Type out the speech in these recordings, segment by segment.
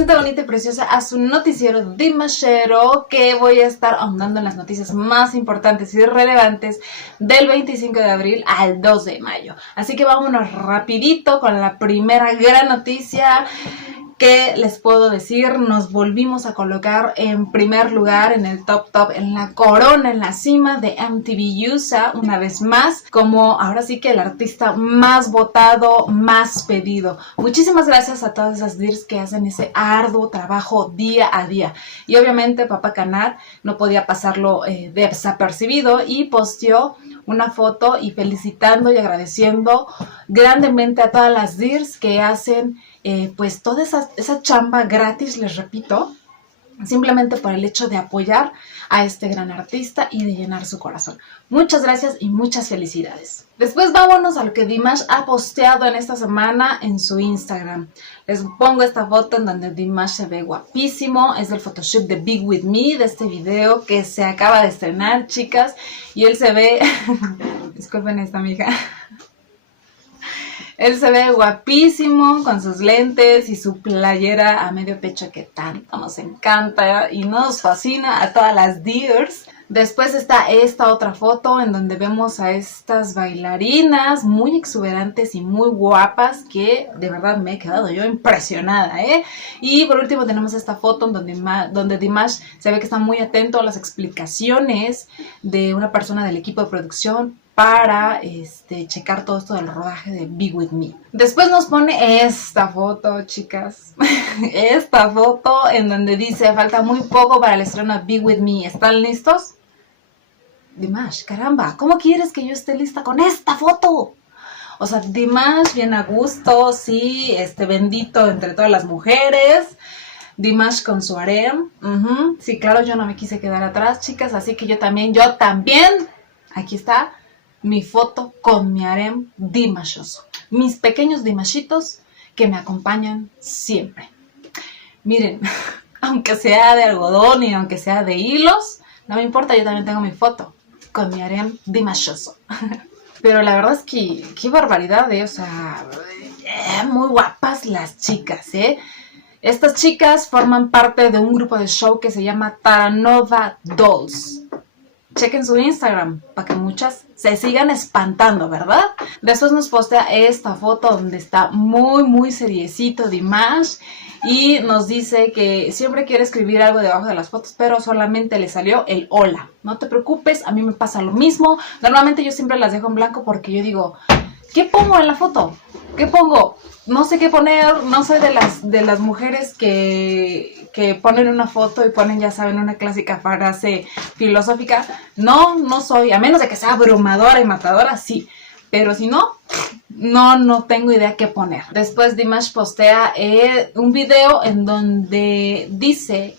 gente bonita y preciosa, a su noticiero Dimashero, que voy a estar ahondando en las noticias más importantes y relevantes del 25 de abril al 2 de mayo. Así que vámonos rapidito con la primera gran noticia. ¿Qué les puedo decir? Nos volvimos a colocar en primer lugar, en el top, en la corona, en la cima de MTV USA, una vez más, como ahora sí que el artista más votado, más pedido. Muchísimas gracias a todas esas DIRs que hacen ese arduo trabajo día a día. Y obviamente Papá Canal no podía pasarlo desapercibido y posteó una foto y felicitando y agradeciendo grandemente a todas las DIRs que hacen pues toda esa chamba gratis, les repito, simplemente por el hecho de apoyar a este gran artista y de llenar su corazón. Muchas gracias y muchas felicidades. Después vámonos a lo que Dimash ha posteado en esta semana en su Instagram. Les pongo esta foto en donde Dimash se ve guapísimo. Es del photoshoot de Big With Me, de este video que se acaba de estrenar, chicas. Y él se ve... Disculpen esta mija. Él se ve guapísimo con sus lentes y su playera a medio pecho que tanto nos encanta y nos fascina a todas las DIRs. Después está esta otra foto en donde vemos a estas bailarinas muy exuberantes y muy guapas que de verdad me he quedado yo impresionada, ¿eh? Y por último tenemos esta foto en donde Dimash se ve que está muy atento a las explicaciones de una persona del equipo de producción para checar todo esto del rodaje de Be With Me. Después nos pone esta foto, chicas. Esta foto en donde dice, falta muy poco para el estreno de Be With Me. ¿Están listos? Dimash, caramba, ¿cómo quieres que yo esté lista con esta foto? O sea, Dimash bien a gusto, sí, bendito entre todas las mujeres. Dimash con su harem. Sí, claro, yo no me quise quedar atrás, chicas, así que yo también, aquí está mi foto con mi harem dimashoso. Mis pequeños dimashitos que me acompañan siempre. Miren, aunque sea de algodón y aunque sea de hilos, no me importa, yo también tengo mi foto con mi harem dimashoso. Pero la verdad es que, qué barbaridad, o sea, muy guapas las chicas, Estas chicas forman parte de un grupo de show que se llama Taranova Dolls. Chequen su Instagram para que muchas se sigan espantando, ¿verdad? Después nos postea esta foto donde está muy seriecito Dimash y nos dice que siempre quiere escribir algo debajo de las fotos, pero solamente le salió el hola. No te preocupes, a mí me pasa lo mismo. Normalmente yo siempre las dejo en blanco porque yo digo, ¿qué pongo en la foto? ¿Qué pongo? No sé qué poner, no soy de las mujeres que ponen una foto y ponen, ya saben, una clásica frase filosófica. No soy, a menos de que sea abrumadora y matadora, sí. Pero si no tengo idea qué poner. Después Dimash postea un video en donde dice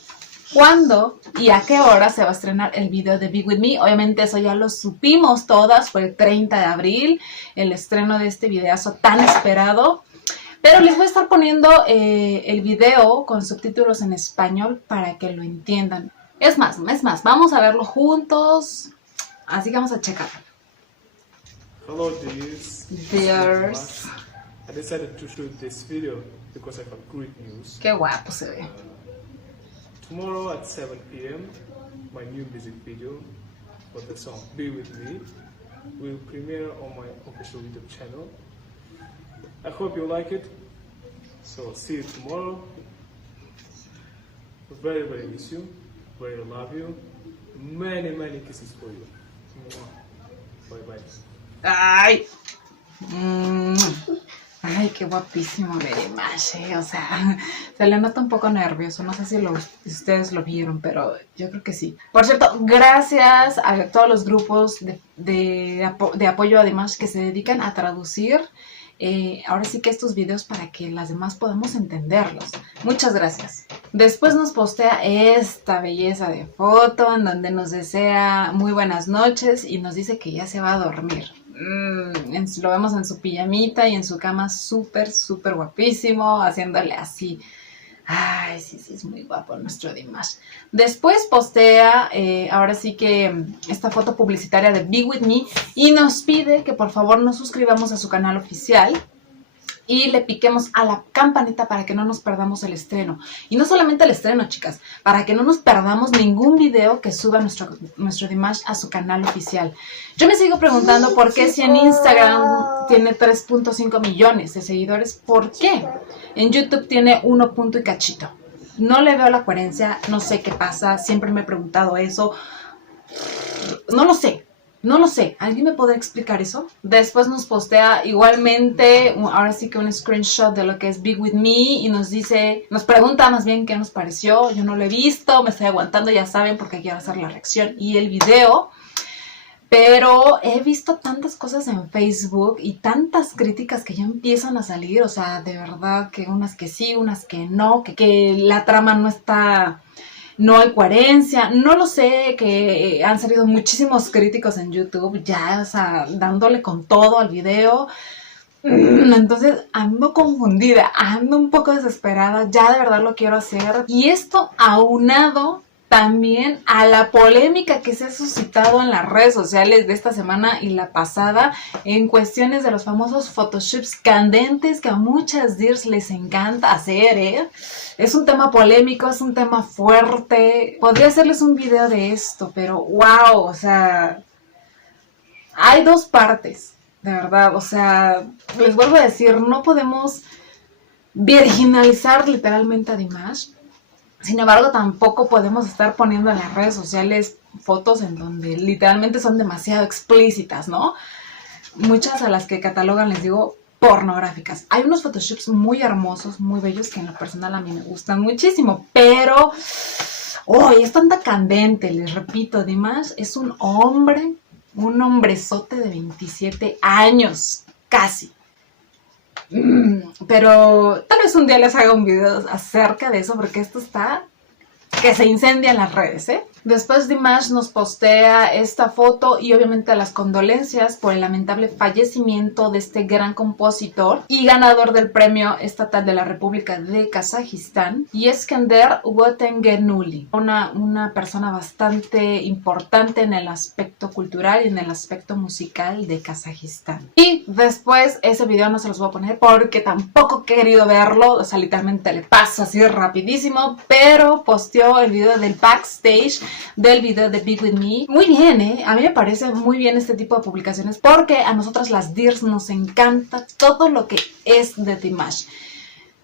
cuándo y a qué hora se va a estrenar el video de Be With Me. Obviamente eso ya lo supimos todas, fue el 30 de abril, el estreno de este videazo tan esperado. Pero les voy a estar poniendo el video con subtítulos en español para que lo entiendan. Es más, vamos a verlo juntos. Así que vamos a checarlo. Hello dears. Dears. I decided to shoot this video because I have great news. Qué guapo se ve. Tomorrow at 7 p.m. my new music video for the song Be With Me will premiere on my official YouTube channel. I hope you like it. So see you tomorrow. Very miss you. Very love you. Many kisses for you. Bye. Ay. Ay, qué guapísimo de Dimash, O sea, se le nota un poco nervioso. No sé si ustedes lo vieron, pero yo creo que sí. Por cierto, gracias a todos los grupos de apoyo a Dimash que se dedican a traducir ahora sí que estos videos para que las demás podamos entenderlos. Muchas gracias. Después nos postea esta belleza de foto en donde nos desea muy buenas noches y nos dice que ya se va a dormir. Lo vemos en su pijamita y en su cama súper guapísimo, haciéndole así. Ay, sí, es muy guapo nuestro Dimash. Después postea, ahora sí que esta foto publicitaria de Be With Me y nos pide que por favor nos suscribamos a su canal oficial y le piquemos a la campanita para que no nos perdamos el estreno. Y no solamente el estreno, chicas, para que no nos perdamos ningún video que suba nuestro Dimash a su canal oficial. Yo me sigo preguntando por qué si en Instagram tiene 3.5 millones de seguidores, ¿por qué? En YouTube tiene 1 punto y cachito. No le veo la coherencia, no sé qué pasa, siempre me he preguntado eso. No lo sé. No lo sé, ¿alguien me podrá explicar eso? Después nos postea igualmente, ahora sí que un screenshot de lo que es Be With Me y nos pregunta más bien qué nos pareció. Yo no lo he visto, me estoy aguantando, ya saben, porque quiero hacer la reacción y el video. Pero he visto tantas cosas en Facebook y tantas críticas que ya empiezan a salir, o sea, de verdad que unas que sí, unas que no, que la trama no hay coherencia, no lo sé, que han salido muchísimos críticos en YouTube ya, o sea, dándole con todo al video. Entonces ando confundida, ando un poco desesperada, ya de verdad lo quiero hacer. Y esto aunado también a la polémica que se ha suscitado en las redes sociales de esta semana y la pasada en cuestiones de los famosos photoshoots candentes que a muchas dears les encanta hacer, ¿eh? Es un tema polémico, es un tema fuerte. Podría hacerles un video de esto, pero wow, o sea, hay dos partes, de verdad. O sea, les vuelvo a decir, no podemos virginalizar literalmente a Dimash. Sin embargo, tampoco podemos estar poniendo en las redes sociales fotos en donde literalmente son demasiado explícitas, ¿no? Muchas a las que catalogan, les digo, pornográficas. Hay unos photoshops muy hermosos, muy bellos, que en lo personal a mí me gustan muchísimo, pero es tanta candente, les repito, Dimash es un hombrezote de 27 años, casi. Pero tal vez un día les haga un video acerca de eso, porque esto está que se incendia en las redes, ¿eh? Después Dimash nos postea esta foto y obviamente las condolencias por el lamentable fallecimiento de este gran compositor y ganador del premio estatal de la República de Kazajistán, Eskinder Watengenuli, una persona bastante importante en el aspecto cultural y en el aspecto musical de Kazajistán. Y después ese video no se los voy a poner porque tampoco he querido verlo, o sea, literalmente le paso así rapidísimo, pero posteó el video del backstage del video de Be With Me. Muy bien, a mí me parece muy bien este tipo de publicaciones porque a nosotras las dears nos encanta todo lo que es de Dimash.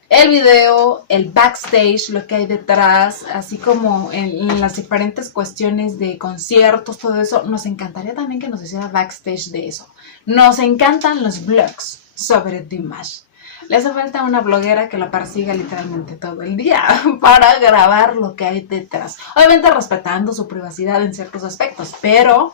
El video, el backstage, lo que hay detrás, así como en las diferentes cuestiones de conciertos, todo eso, nos encantaría también que nos hiciera backstage de eso. Nos encantan los vlogs sobre Dimash. Le hace falta una bloguera que la persiga literalmente todo el día para grabar lo que hay detrás. Obviamente respetando su privacidad en ciertos aspectos, pero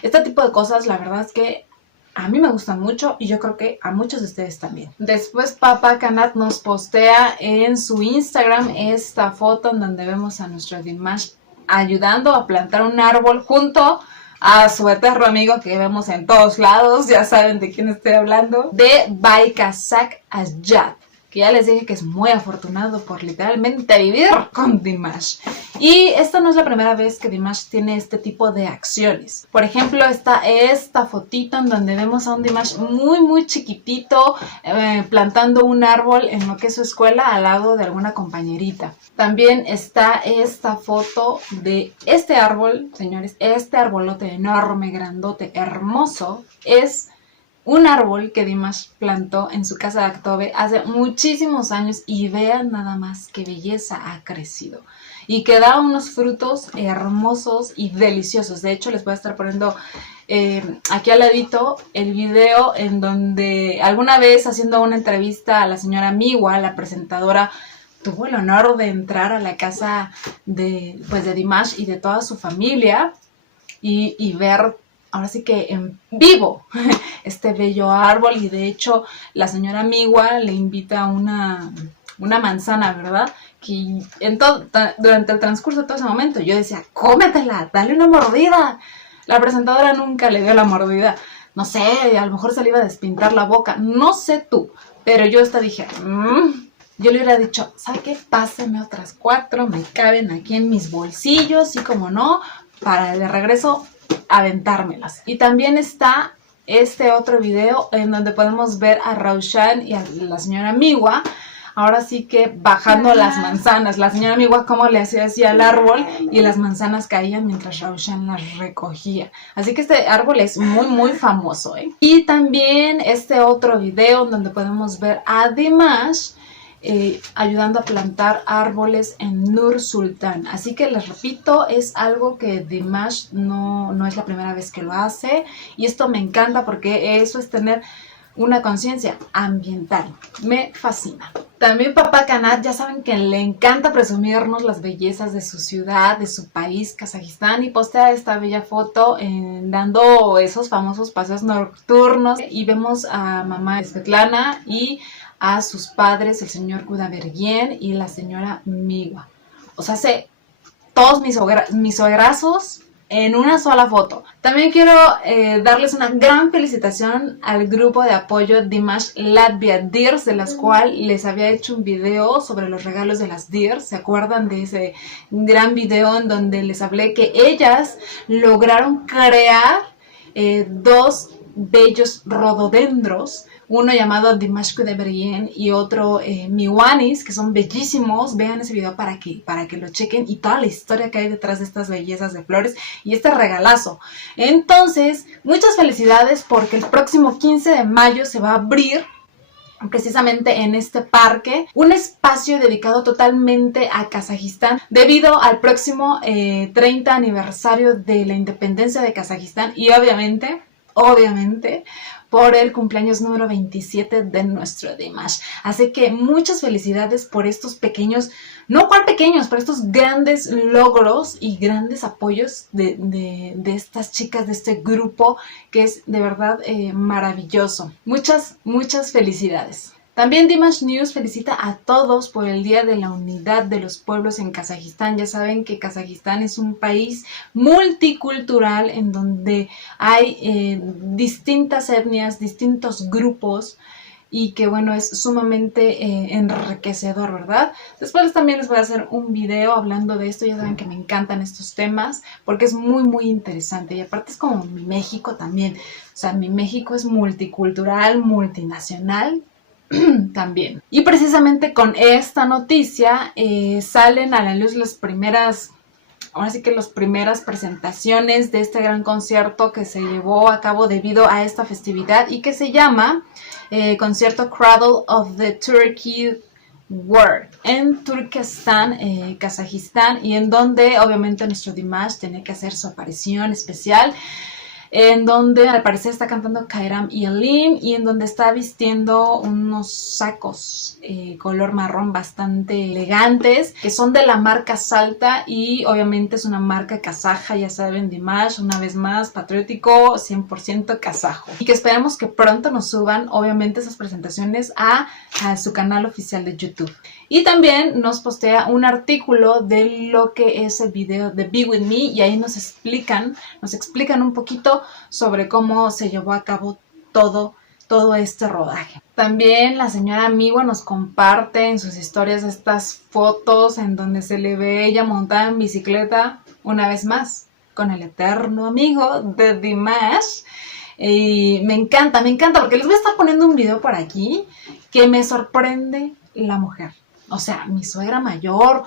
este tipo de cosas la verdad es que a mí me gustan mucho y yo creo que a muchos de ustedes también. Después Papa Kanat nos postea en su Instagram esta foto en donde vemos a nuestro Dimash ayudando a plantar un árbol junto a su eterno amigo que vemos en todos lados, ya saben de quién estoy hablando, de Baykazak Azad, que ya les dije que es muy afortunado por literalmente vivir con Dimash. Y esta no es la primera vez que Dimash tiene este tipo de acciones. Por ejemplo, está esta fotito en donde vemos a un Dimash muy chiquitito plantando un árbol en lo que es su escuela al lado de alguna compañerita. También está esta foto de este árbol, señores, este arbolote enorme, grandote, hermoso, es un árbol que Dimash plantó en su casa de Aktobe hace muchísimos años y vean nada más qué belleza ha crecido. Y que da unos frutos hermosos y deliciosos. De hecho, les voy a estar poniendo aquí al ladito el video en donde alguna vez haciendo una entrevista a la señora Miwa, la presentadora, tuvo el honor de entrar a la casa de Dimash y de toda su familia y ver ahora sí que en vivo este bello árbol. Y de hecho la señora Miwa le invita una manzana, ¿verdad? Que durante el transcurso de todo ese momento yo decía, cómetela, dale una mordida. La presentadora nunca le dio la mordida. No sé, a lo mejor se le iba a despintar la boca, no sé tú, pero yo hasta dije, yo le hubiera dicho, ¿sabe qué? Páseme otras 4, me caben aquí en mis bolsillos y como no, para de regreso aventármelas. Y también está este otro video en donde podemos ver a Raushan y a la señora Miwa, ahora sí que bajando las manzanas. La señora Miwa como le hacía así al árbol y las manzanas caían mientras Raushan las recogía. Así que este árbol es muy famoso, ¿eh? Y también este otro video donde podemos ver a Dimash ayudando a plantar árboles en Nur Sultan. Así que les repito, es algo que Dimash no es la primera vez que lo hace, y esto me encanta porque eso es tener una conciencia ambiental. Me fascina. También Papá Kanat, ya saben que le encanta presumirnos las bellezas de su ciudad, de su país, Kazajistán, y postea esta bella foto dando esos famosos paseos nocturnos, y vemos a mamá Svetlana y a sus padres, el señor Kudabergien y la señora Miwa. O sea, hace todos mis suegrazos en una sola foto. También quiero darles una gran felicitación al grupo de apoyo Dimash Latvia Dears, de las cuales les había hecho un video sobre los regalos de las Dears. ¿Se acuerdan de ese gran video en donde les hablé que ellas lograron crear dos bellos rododendros, uno llamado Dimash Kudabergien y otro Miwanis, que son bellísimos? Vean ese video para que lo chequen, y toda la historia que hay detrás de estas bellezas de flores y este regalazo. Entonces, muchas felicidades, porque el próximo 15 de mayo se va a abrir precisamente en este parque un espacio dedicado totalmente a Kazajistán debido al próximo 30 aniversario de la independencia de Kazajistán, y obviamente por el cumpleaños número 27 de nuestro Dimash. Así que muchas felicidades por estos pequeños, no cual pequeños, pero estos grandes logros y grandes apoyos de estas chicas, de este grupo, que es de verdad maravilloso. Muchas felicidades. También Dimash News felicita a todos por el Día de la Unidad de los Pueblos en Kazajistán. Ya saben que Kazajistán es un país multicultural en donde hay distintas etnias, distintos grupos, y que bueno, es sumamente enriquecedor, ¿verdad? Después también les voy a hacer un video hablando de esto. Ya saben que me encantan estos temas porque es muy interesante, y aparte es como mi México también. O sea, mi México es multicultural, multinacional también. Y precisamente con esta noticia salen a la luz las primeras presentaciones de este gran concierto que se llevó a cabo debido a esta festividad, y que se llama concierto Cradle of the Turkey World en Turkestán, Kazajistán, y en donde obviamente nuestro Dimash tiene que hacer su aparición especial, en donde al parecer está cantando Kairam y Alim, y en donde está vistiendo unos sacos color marrón bastante elegantes, que son de la marca Salta, y obviamente es una marca kazaja. Ya saben, Dimash, una vez más, patriótico, 100% kazajo, y que esperemos que pronto nos suban obviamente esas presentaciones a su canal oficial de YouTube. Y también nos postea un artículo de lo que es el video de Be With Me, y ahí nos explican un poquito sobre cómo se llevó a cabo todo este rodaje. También la señora Miwa nos comparte en sus historias estas fotos en donde se le ve ella montada en bicicleta, una vez más, con el eterno amigo de Dimash. Y me encanta, porque les voy a estar poniendo un video por aquí que me sorprende la mujer. O sea, mi suegra mayor,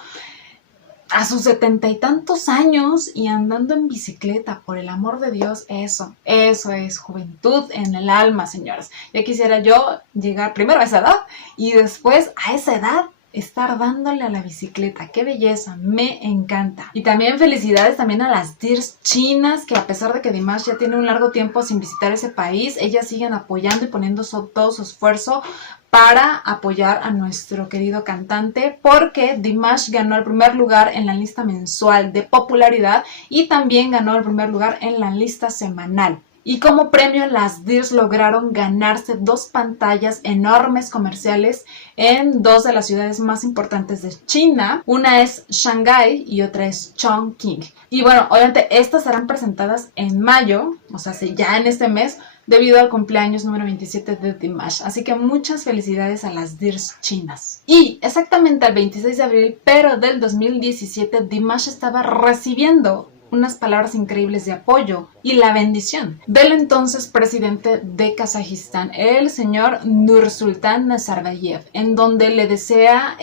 a sus 70 y tantos años, y andando en bicicleta, por el amor de Dios, eso es juventud en el alma, señoras. Ya quisiera yo llegar primero a esa edad, y después a esa edad estar dándole a la bicicleta. ¡Qué belleza! Me encanta. Y también felicidades también a las Dears chinas, que a pesar de que Dimash ya tiene un largo tiempo sin visitar ese país, ellas siguen apoyando y poniendo todo su esfuerzo para apoyar a nuestro querido cantante, porque Dimash ganó el primer lugar en la lista mensual de popularidad, y también ganó el primer lugar en la lista semanal. Y como premio, las Dears lograron ganarse 2 pantallas enormes comerciales en 2 de las ciudades más importantes de China. Una es Shanghái y otra es Chongqing. Y bueno, obviamente estas serán presentadas en mayo, o sea, ya en este mes, debido al cumpleaños número 27 de Dimash. Así que muchas felicidades a las Dears chinas. Y exactamente el 26 de abril, pero del 2017, Dimash estaba recibiendo unas palabras increíbles de apoyo y la bendición del entonces presidente de Kazajistán, el señor Nursultan Nazarbayev, en donde le desea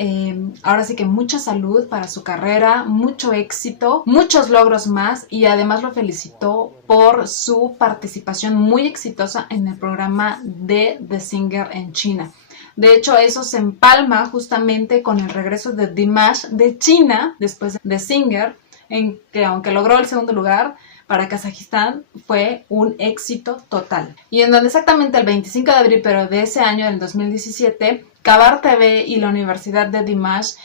ahora sí que mucha salud para su carrera, mucho éxito, muchos logros más, y además lo felicitó por su participación muy exitosa en el programa de The Singer en China. De hecho, eso se empalma justamente con el regreso de Dimash de China después de The Singer, en que aunque logró el segundo lugar, para Kazajistán fue un éxito total. Y en donde exactamente el 25 de abril, pero de ese año, del 2017, Kabar TV y la Universidad de Dimash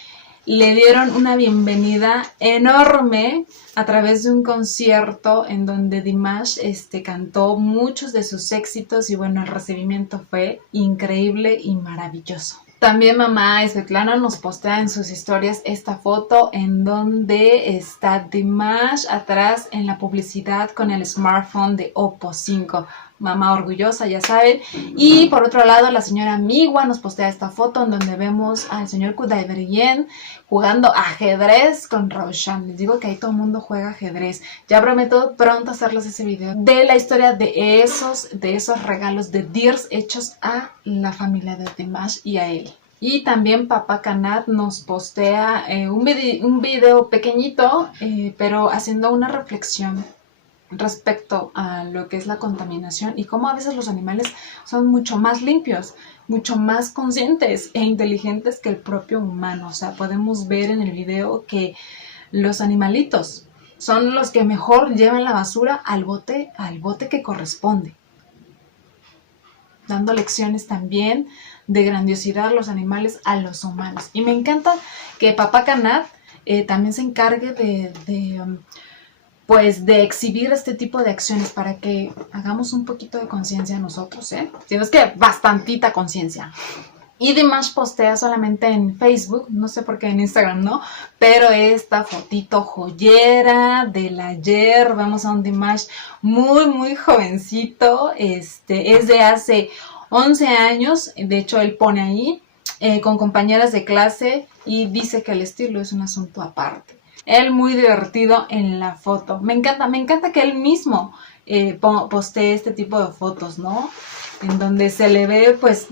le dieron una bienvenida enorme a través de un concierto en donde Dimash cantó muchos de sus éxitos, y bueno, el recibimiento fue increíble y maravilloso. También mamá Svetlana nos postea en sus historias esta foto en donde está Dimash atrás en la publicidad con el smartphone de Oppo 5. Mamá orgullosa, ya saben. Y por otro lado, la señora Miwa nos postea esta foto en donde vemos al señor Kudaibergen jugando ajedrez con Roshan. Les digo que ahí todo el mundo juega ajedrez. Ya prometo pronto hacerles ese video de la historia de esos regalos de Dears hechos a la familia de Dimash y a él. Y también Papá Kanat nos postea un video pequeñito, pero haciendo una reflexión respecto a lo que es la contaminación y cómo a veces los animales son mucho más limpios, mucho más conscientes e inteligentes que el propio humano. O sea, podemos ver en el video que los animalitos son los que mejor llevan la basura al bote que corresponde, dando lecciones también de grandiosidad los animales a los humanos. Y me encanta que Papá Kanat también se encargue de exhibir este tipo de acciones para que hagamos un poquito de conciencia nosotros, Si no es que bastantita conciencia. Y Dimash postea solamente en Facebook, no sé por qué en Instagram no, pero esta fotito joyera del ayer, vamos a un Dimash muy muy jovencito, es de hace 11 años, de hecho él pone ahí, con compañeras de clase, y dice que el estilo es un asunto aparte. Él muy divertido en la foto. Me encanta que él mismo postee este tipo de fotos, ¿no? En donde se le ve, pues,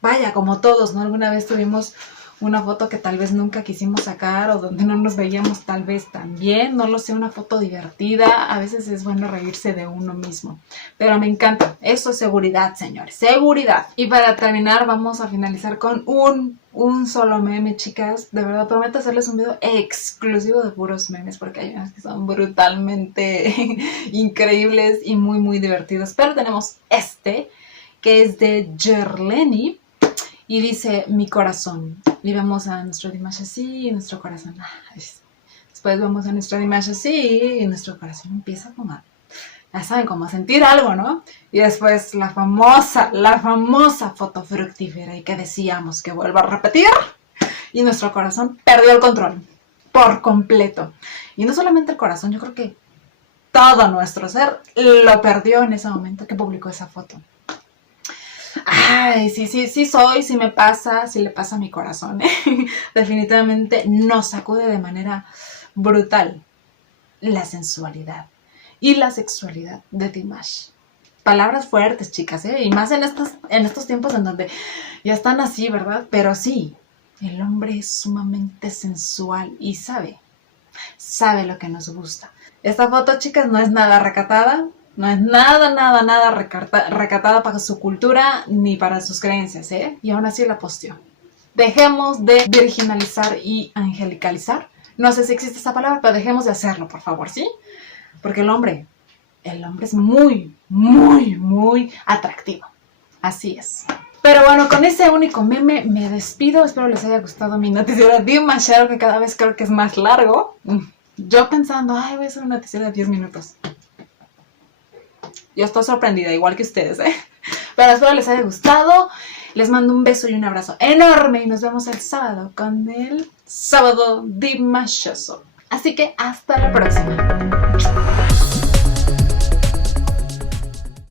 vaya, como todos, ¿no? Alguna vez tuvimos una foto que tal vez nunca quisimos sacar, o donde no nos veíamos tal vez tan bien, no lo sé, una foto divertida. A veces es bueno reírse de uno mismo, pero me encanta. Eso es seguridad, señores, seguridad. Y para terminar, vamos a finalizar con un solo meme, chicas. De verdad prometo hacerles un video exclusivo de puros memes, porque hay unos que son brutalmente increíbles y muy muy divertidos. Pero tenemos que es de Yerleni, y dice: mi corazón. Y vemos a nuestro Dimash así, y nuestro corazón. Después vemos a nuestro Dimash así, y nuestro corazón empieza como ya saben, como a sentir algo, ¿no? Y después la famosa foto fructífera, y que decíamos que vuelva a repetir. Y nuestro corazón perdió el control por completo. Y no solamente el corazón, yo creo que todo nuestro ser lo perdió en ese momento que publicó esa foto. Ay, sí me pasa, sí le pasa a mi corazón, Definitivamente nos sacude de manera brutal la sensualidad y la sexualidad de Dimash. Palabras fuertes, chicas, y más en estos tiempos en donde ya están así, ¿verdad? Pero sí, el hombre es sumamente sensual y sabe lo que nos gusta. Esta foto, chicas, no es nada recatada. No es nada recatada para su cultura ni para sus creencias, Y aún así la posteó. Dejemos de virginalizar y angelicalizar. No sé si existe esa palabra, pero dejemos de hacerlo, por favor, ¿sí? Porque el hombre es muy, muy, muy atractivo. Así es. Pero bueno, con ese único meme me despido. Espero les haya gustado mi noticiero demasiado, que cada vez creo que es más largo. Yo pensando, voy a hacer un noticiero de 10 minutos. Yo estoy sorprendida, igual que ustedes, Pero espero les haya gustado. Les mando un beso y un abrazo enorme. Y nos vemos el sábado con el Sábado Dimashoso. Así que hasta la próxima.